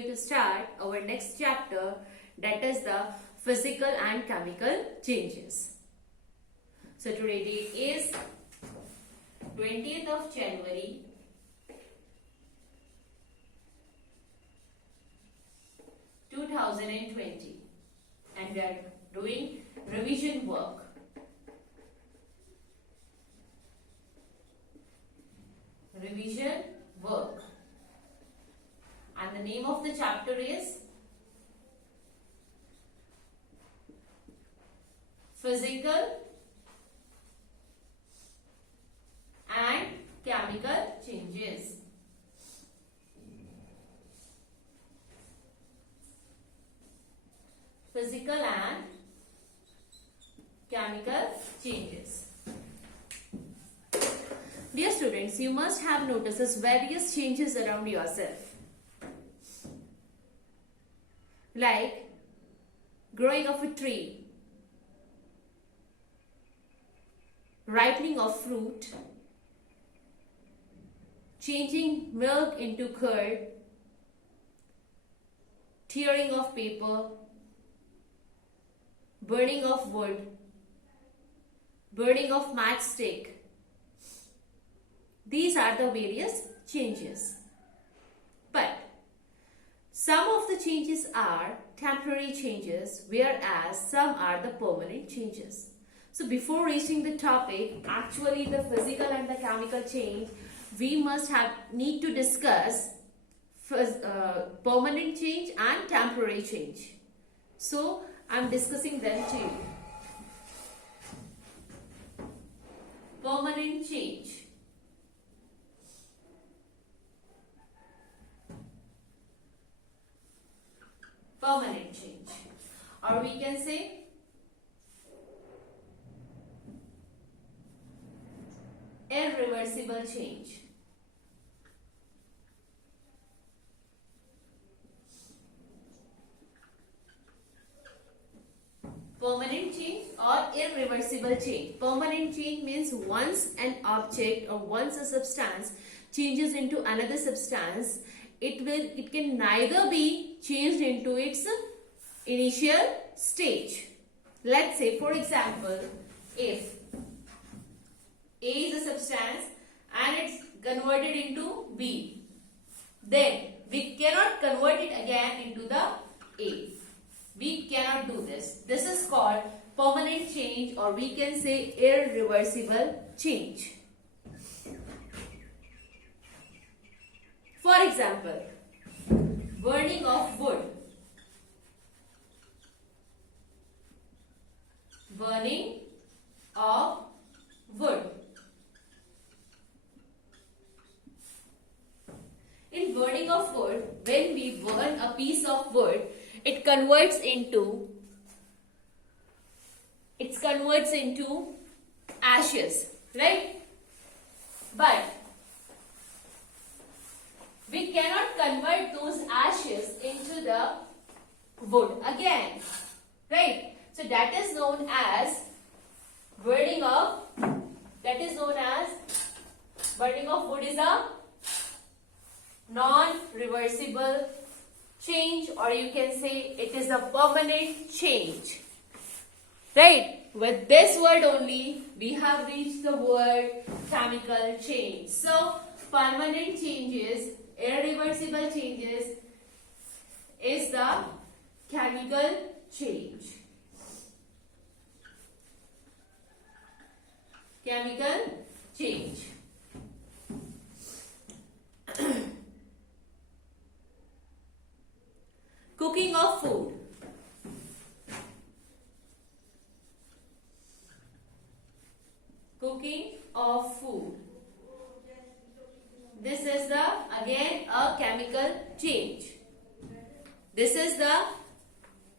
going to start our next chapter, that is the physical and chemical changes. So today date is 20th of January 2020, and we are doing revision work. Revision work. And the name of the chapter is Physical and Chemical Changes. Physical and chemical changes. Dear students, you must have noticed various changes around yourself, like growing of a tree, ripening of fruit, changing milk into curd, tearing of paper, burning of wood, burning of matchstick. These are the various changes. But some of the changes are temporary changes, whereas some are the permanent changes. So before reaching the topic, actually the physical and the chemical change, we need to discuss permanent change and temporary change. So I'm discussing them to you. Permanent change. Permanent change, or we can say irreversible change. Permanent change or irreversible change. Permanent change means once an object or once a substance changes into another substance, it can neither be changed into its initial stage. Let's say, for example, if A is a substance and it's converted into B, then we cannot convert it again into the A. We cannot do this. This is called permanent change, or we can say irreversible change. For example, burning of wood. Burning of wood. In burning of wood, when we burn a piece of wood, it converts into ashes, right? But we cannot convert those ashes into the wood again, right? So that is known as burning of wood is a non-reversible change, or you can say it is a permanent change, right? With this word only we have reached the word chemical change. So permanent changes, irreversible changes is the chemical change. Chemical change. Cooking of food. Cooking of food. This is again a chemical change. This is the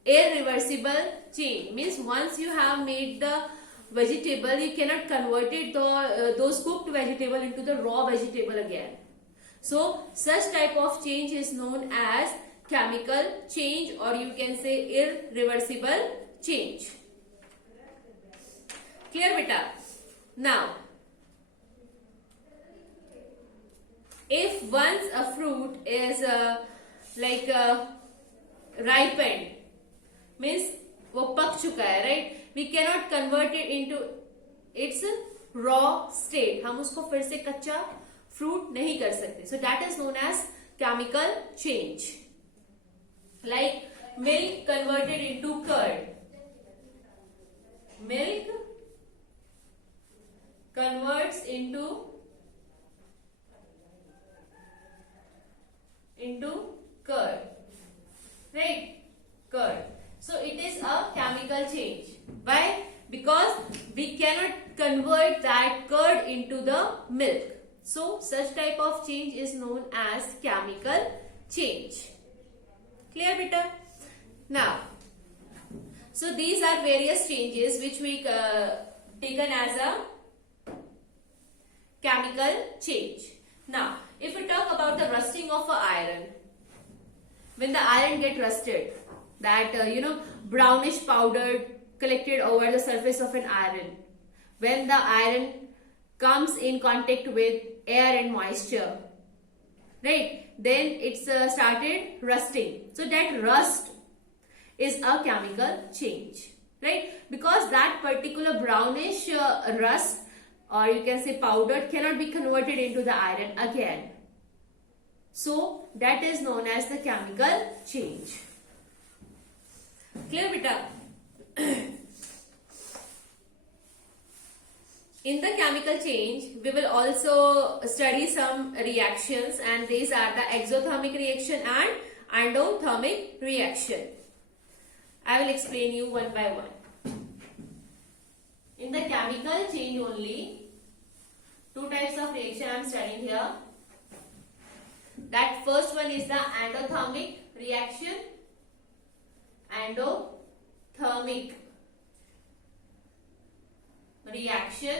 irreversible change. Means once you have made the vegetable, you cannot convert it those cooked vegetable into the raw vegetable again. So such type of change is known as chemical change, or you can say irreversible change. Clear beta? Now, if once a fruit is like ripened means वो पक चुका है, right? We cannot convert it into its raw state. हम उसको फिर से कच्चा fruit नहीं कर सकते. So that is known as chemical change. Like milk converted into curd. Milk converts into curd, right? Curd. So it is a chemical change. Why? Because we cannot convert that curd into the milk. So such type of change is known as chemical change. Clear, beta? Now, so these are various changes which we taken as a chemical change. Now, if we talk about the rusting of a iron, when the iron get rusted, that brownish powder collected over the surface of an iron, when the iron comes in contact with air and moisture, right, then it's started rusting. So that rust is a chemical change, right? Because that particular brownish rust, or you can say powder, cannot be converted into the iron again. So that is known as the chemical change. Clear, beta? In the chemical change, we will also study some reactions, and these are the exothermic reaction and endothermic reaction. I will explain you one by one. In the chemical change only, two types of reaction I am studying here. That first one is the endothermic reaction. Endothermic reaction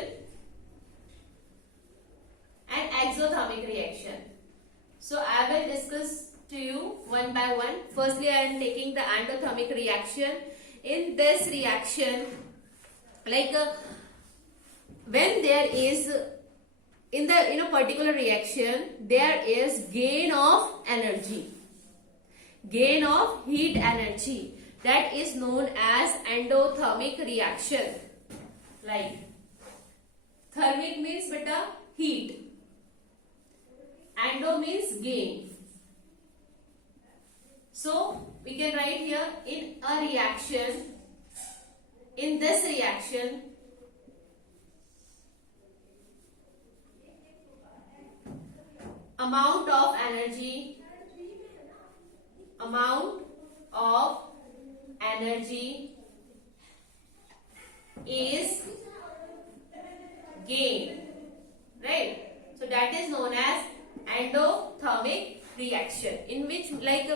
and exothermic reaction. So I will discuss to you one by one. Firstly, I am taking the endothermic reaction. In this reaction, like when there is in the particular reaction, there is gain of energy, gain of heat energy. That is known as endothermic reaction. Like thermic means beta heat, endo means gain. So we can write here, in a reaction, in this reaction, amount of energy is gained, right? So that is known as endothermic reaction, in which like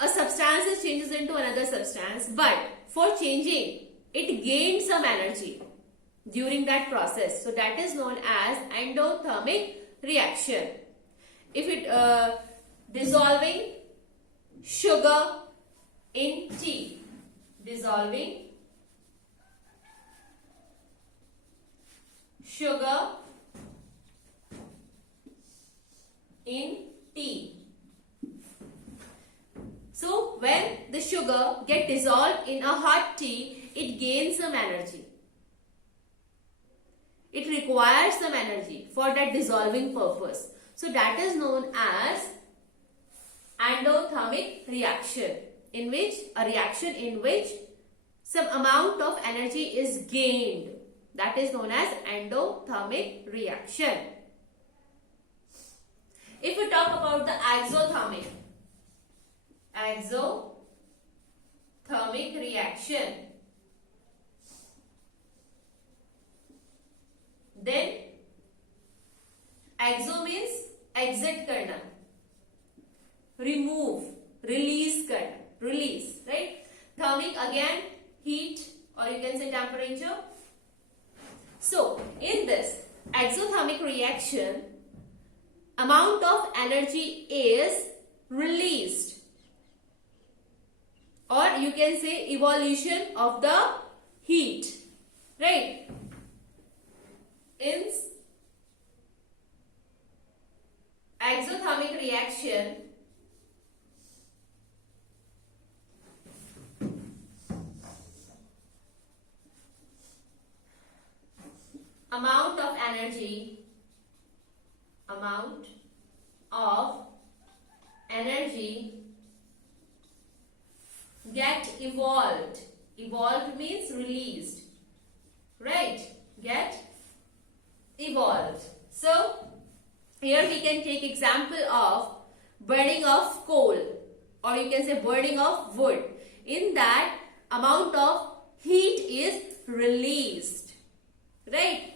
a substance changes into another substance, but for changing it gains some energy during that process. So that is known as endothermic reaction. If it dissolving sugar in tea, dissolving sugar in tea. So when the sugar get dissolved in a hot tea, it gains some energy. It requires some energy for that dissolving purpose. So that is known as endothermic reaction, in which a reaction in which some amount of energy is gained. That is known as endothermic reaction. If we talk about the exothermic reaction, then exo means exit karna, remove, release karna, release, right? Thermic again heat, or you can say temperature. So in this exothermic reaction, amount of energy is released, or you can say evolution of the heat, right? In exothermic reaction, amount of energy get evolved. Evolved means released, right? Get evolved. So here we can take example of burning of coal, or you can say burning of wood. In that, amount of heat is released, right?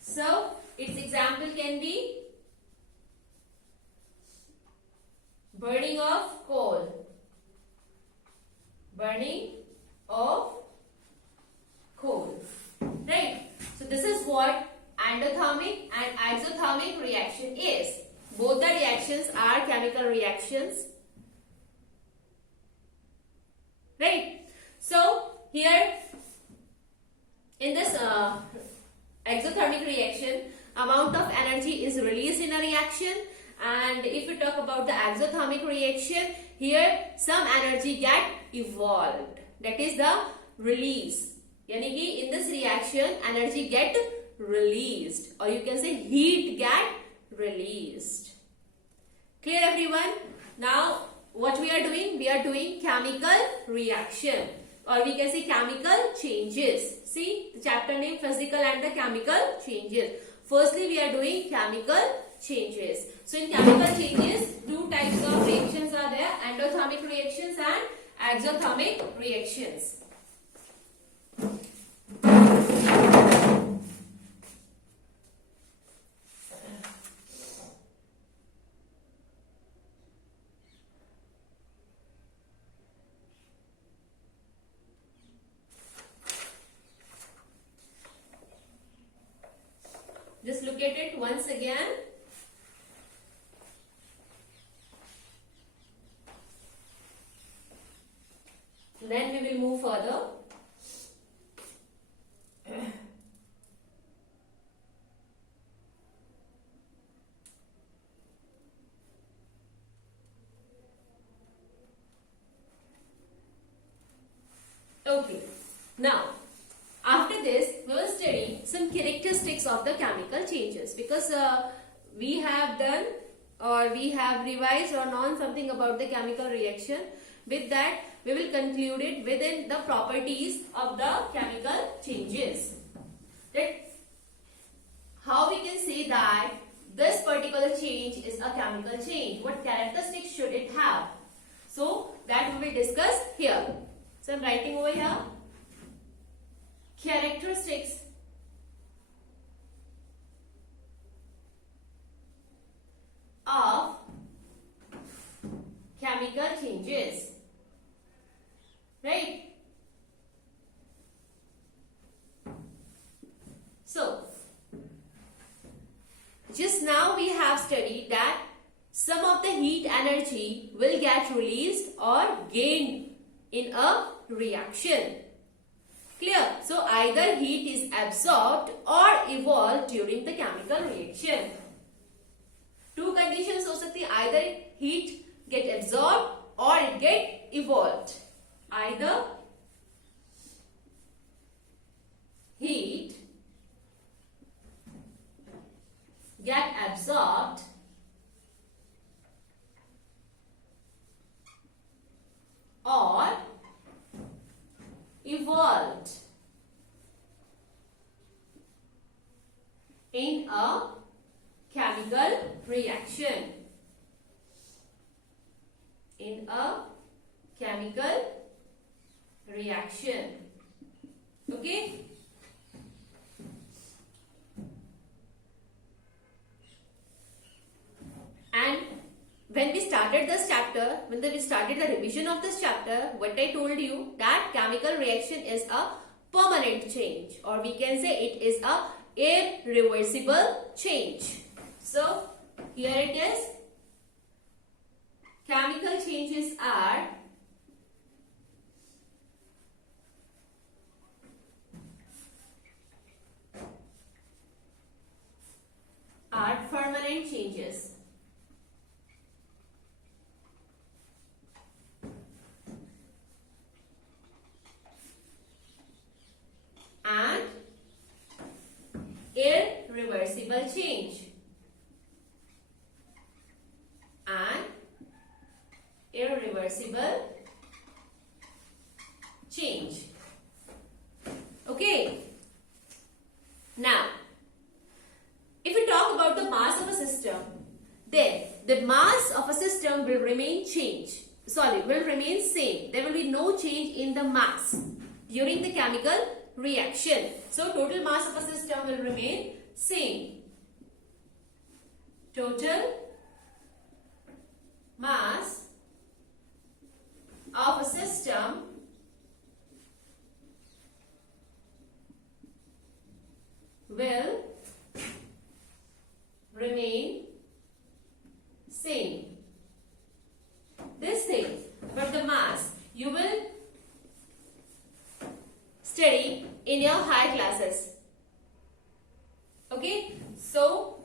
So its example can be burning of coal. Burning of coal, right? So this is what endothermic and exothermic reaction is. Both the reactions are chemical reactions, right? So here in this exothermic reaction, amount of energy is released in a reaction, and if we talk about the exothermic reaction, here some energy get evolved, that is the release. Yani ki in this reaction energy get released, or you can say heat get released. Clear everyone? Now what we are doing? We are doing chemical reaction, or we can say chemical changes. See the chapter name, physical and the chemical changes. Firstly we are doing chemical changes. So in chemical changes, two types of reactions are there: endothermic reactions and exothermic reactions. Just look at it once again. Then we will move further. Okay. Now, after this, we will study some characteristics of the chemical changes, because we have done or we have revised or known something about the chemical reaction. With that, we will conclude it within the properties of the chemical changes. That how we can say that this particular change is a chemical change. What characteristics should it have? So that we will discuss here. So I am writing over here. Characteristics of chemical changes, right? So just now we have studied that some of the heat energy will get released or gained in a reaction. Clear? So either heat is absorbed or evolved during the chemical reaction. Two conditions हो सकती है, either heat get absorbed or it get evolved. Either heat get absorbed or evolved in a chemical reaction. In a chemical reaction. Okay? And when we started this chapter, when we started the revision of this chapter, what I told you that chemical reaction is a permanent change, or we can say it is a irreversible change. So here it is. Chemical changes are permanent changes. And change. An irreversible change. Okay. Now, if we talk about the mass of a system, then the mass of a system will remain will remain same. There will be no change in the mass during the chemical reaction. So, total mass of a system will remain same. Total mass of a system will remain same. This thing, but the mass you will study in your higher classes. Okay, so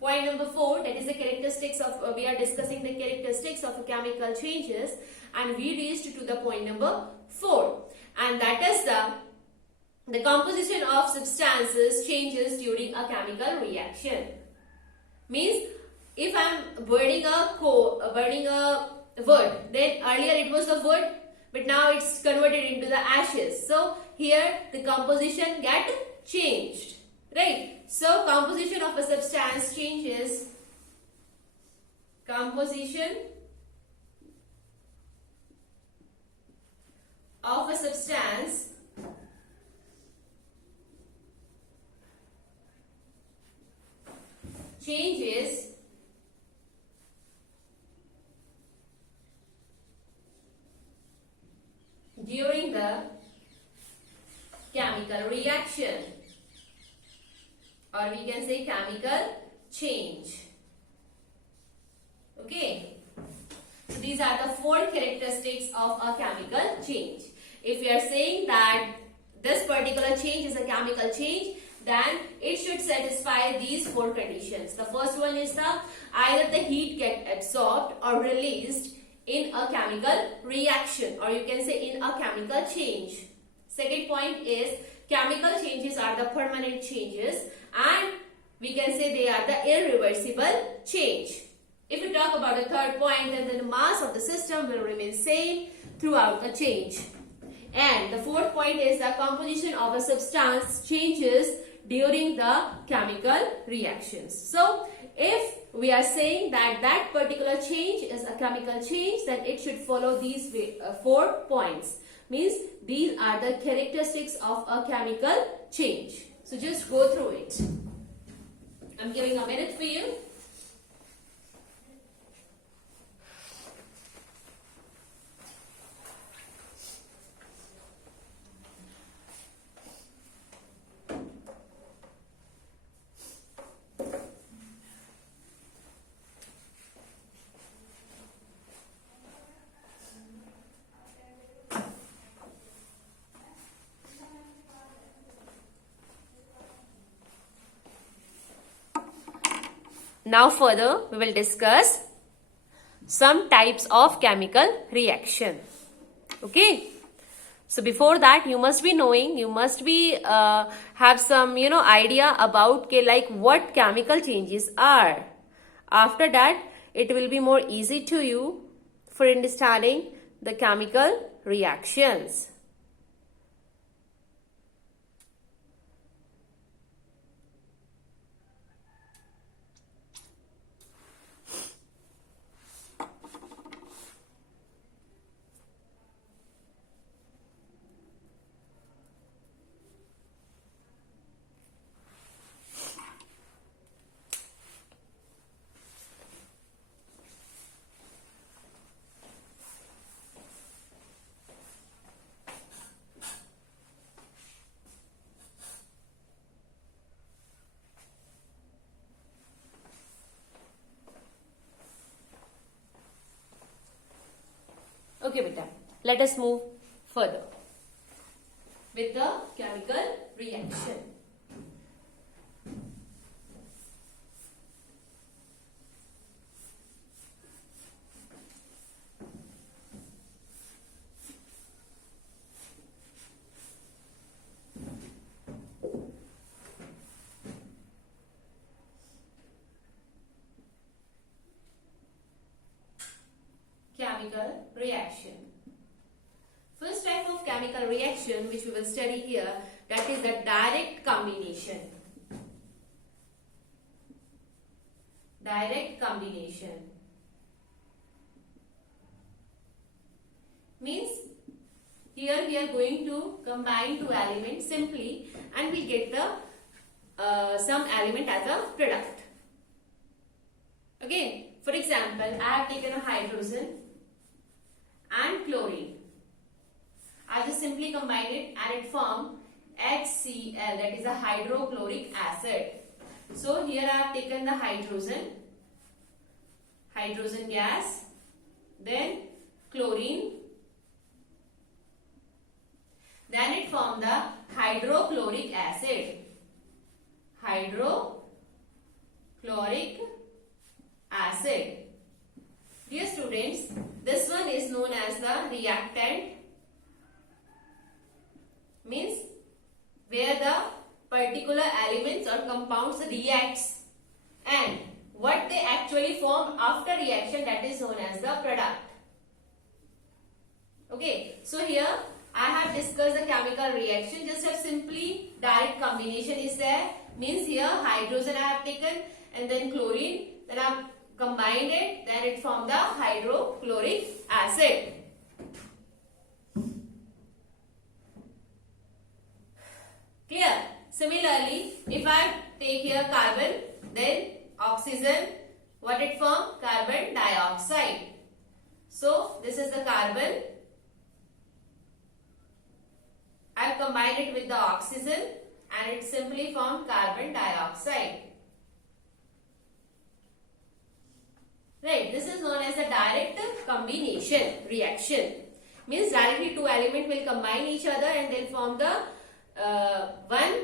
point number 4, that is the characteristics of we are discussing the characteristics of chemical changes, and we reached to the point number 4, and that is the composition of substances changes during a chemical reaction. Means if I am burning a wood, then earlier it was the wood, but now it's converted into the ashes. So here the composition get changed, right? So composition of a substance changes. Composition of a substance changes during the chemical reaction, or we can say chemical change. Okay, so these are the 4 characteristics of a chemical change. If we are saying that this particular change is a chemical change, then it should satisfy these 4 conditions. The first one is either the heat get absorbed or released in a chemical reaction, or you can say in a chemical change. Second point is chemical changes are the permanent changes, and we can say they are the irreversible change. If we talk about the third point, then the mass of the system will remain same throughout the change. And the fourth point is the composition of a substance changes during the chemical reactions. So, if we are saying that that particular change is a chemical change, then it should follow these 4 points. Means these are the characteristics of a chemical change. So, just go through it. I'm giving a minute for you. Now further we will discuss some types of chemical reaction. Okay. So before that you must be knowing, you must be have some idea about like what chemical changes are. After that it will be more easy to you for understanding the chemical reactions. Okay, beta. Let us move further with the chemical reaction. reaction. First type of chemical reaction which we will study here, that is the direct combination. Direct combination means here we are going to combine two elements simply and we get the some element as a product. Okay, for example, I have taken a hydrogen and chlorine. I just simply combine it and it forms HCl, that is a hydrochloric acid. So here I have taken the hydrogen gas, then chlorine, then it formed the hydrochloric acid. Hydrochloric acid. Dear students, this one is known as the reactant, means where the particular elements or compounds reacts and what they actually form after reaction, that is known as the product. Okay, so here I have discussed the chemical reaction. Just have simply direct combination is there, means here hydrogen I have taken and then chlorine, then I have combined it, then it formed the hydrochloric acid. Clear? Similarly, if I take here carbon, then oxygen, what it form? Carbon dioxide. So this is the carbon. I have combined it with the oxygen and it simply formed carbon dioxide. Right, this is known as a direct combination reaction. Means directly two elements will combine each other and they'll form the one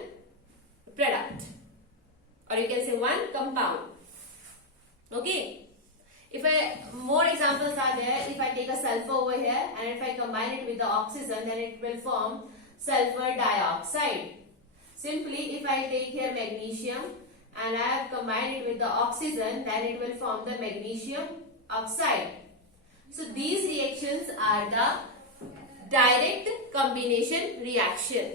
product, or you can say one compound. Okay, if more examples are there, if I take a sulfur over here and if I combine it with the oxygen, then it will form sulfur dioxide. Simply if I take here magnesium and I have combined it with the oxygen, then it will form the magnesium oxide. So these reactions are the direct combination reaction.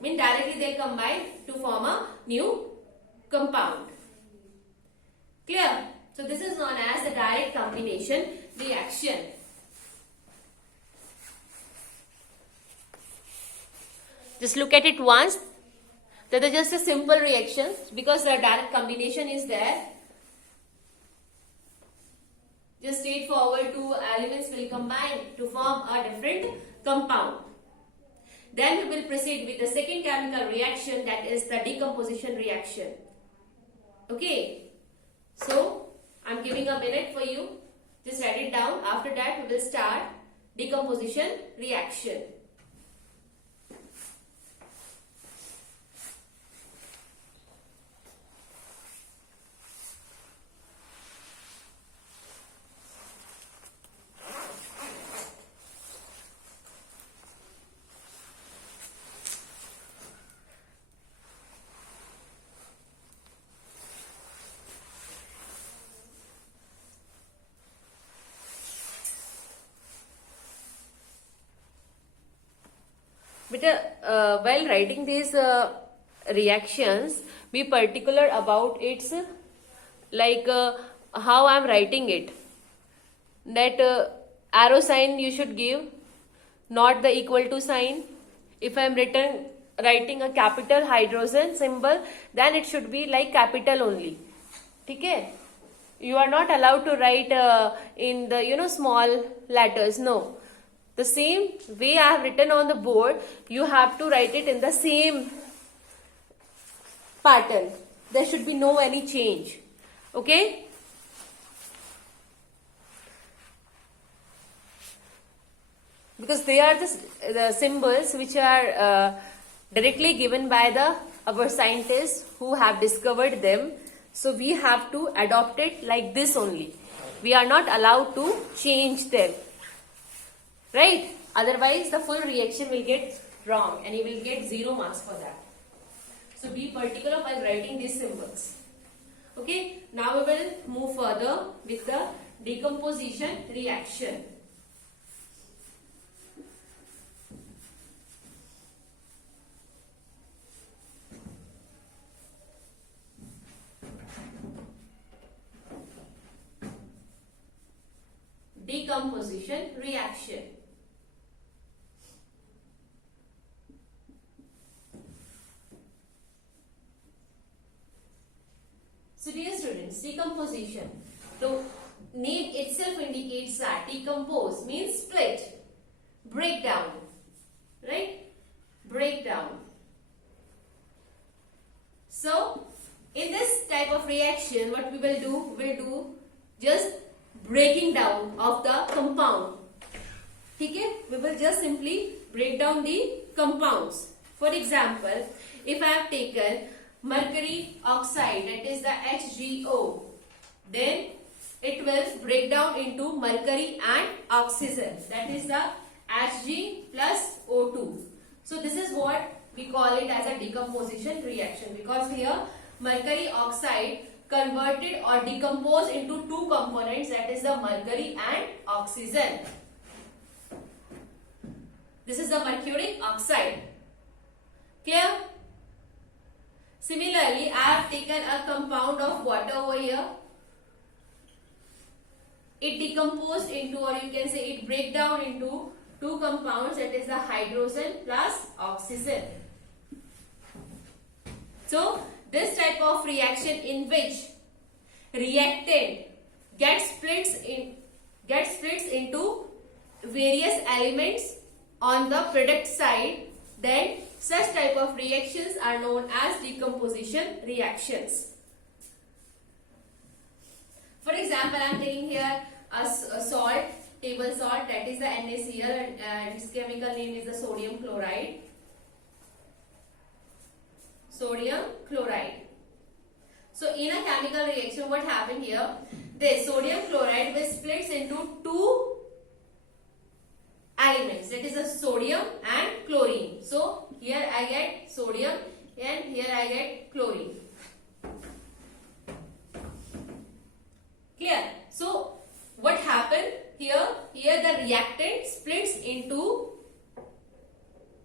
Mean directly they combine to form a new compound. Clear? So this is known as the direct combination reaction. Just look at it once. That is just a simple reaction because the direct combination is there. Just straightforward, two elements will combine to form a different compound. Then we will proceed with the second chemical reaction, that is the decomposition reaction. Okay. So I'm giving a minute for you. Just write it down. After that we will start decomposition reaction. But while writing these reactions, be particular about its how I am writing it. That arrow sign you should give, not the equal to sign. If I am writing a capital hydrogen symbol, then it should be like capital only. Okay? You are not allowed to write in the small letters. No. The same way I have written on the board, you have to write it in the same pattern. There should be no any change. Okay? Because they are the symbols which are directly given by our scientists who have discovered them. So we have to adopt it like this only. We are not allowed to change them. Right? Otherwise the full reaction will get wrong and you will get 0 marks for that. So be particular while writing these symbols. Okay? Now we will move further with the decomposition reaction. decomposition reaction. So dear students, decomposition. The name itself indicates that decompose means split, break down, right? Break down. So in this type of reaction, what we will do just breaking down of the compound. Okay? We will just simply break down the compounds. For example, if I have taken mercury oxide, that is the HgO, then it will break down into mercury and oxygen, that is the Hg plus O2. So this is what we call it as a decomposition reaction, because here mercury oxide converted or decomposed into two components, that is the mercury and oxygen. This is the mercuric oxide. Clear? Similarly, I have taken a compound of water over here. It decomposed into, or you can say it break down into two compounds, that is the hydrogen plus oxygen. So this type of reaction in which reactant gets splits into various elements on the product side, then such type of reactions are known as decomposition reactions. For example, I am taking here a salt, table salt, that is the NaCl, and its chemical name is the sodium chloride. Sodium chloride. So in a chemical reaction, what happened here? This sodium chloride will splits into two elements, that is the sodium and chlorine. So here I get sodium and here I get chlorine. Clear? So what happened here? Here the reactant splits into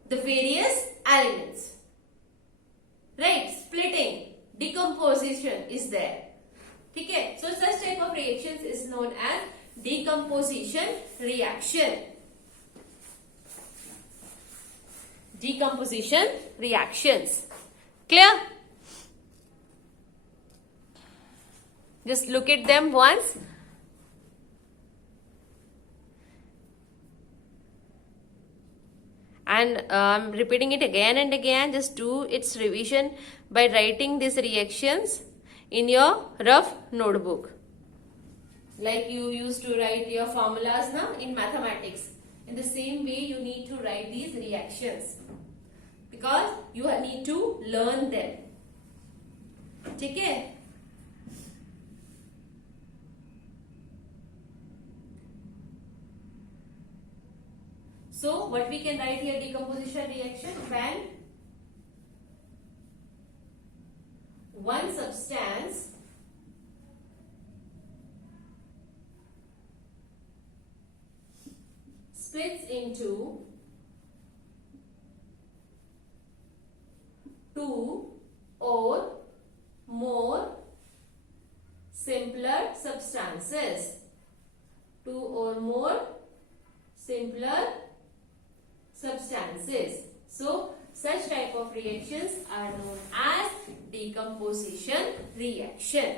the various elements. Right? Splitting, decomposition is there. Okay? So such type of reactions is known as decomposition reaction. Decomposition reactions. Clear? Just look at them once. And I'm repeating it again and again. Just do its revision by writing these reactions in your rough notebook. Like you used to write your formulas now in mathematics. In the same way, you need to write these reactions, because you need to learn them. Okay? So what we can write here, decomposition reaction, when one substance splits into two or more simpler substances. Two or more simpler substances. So such type of reactions are known as decomposition reaction.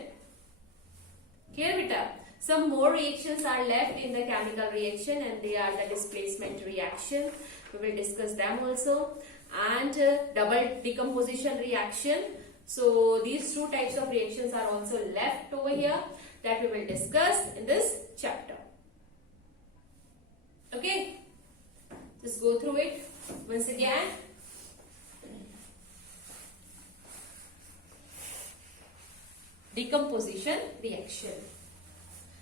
Here beta, some more reactions are left in the chemical reaction, and they are the displacement reaction. We will discuss them also, and double decomposition reaction. So these two types of reactions are also left over here that we will discuss in this chapter. Okay, just go through it once again. Decomposition reaction.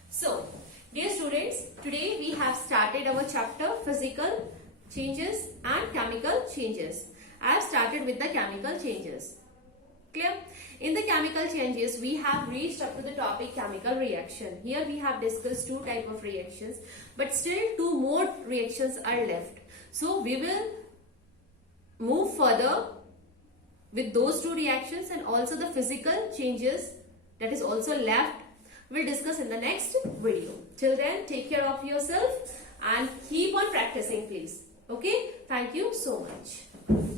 So, dear students, today we have started our chapter physical changes and chemical changes. I have started with the chemical changes. Clear? In the chemical changes, we have reached up to the topic chemical reaction. Here we have discussed two types of reactions, but still two more reactions are left. So, we will move further with those two reactions, and also the physical changes that is also left. we'll discuss in the next video. Till then, take care of yourself and keep on practicing, please. Okay, thank you so much.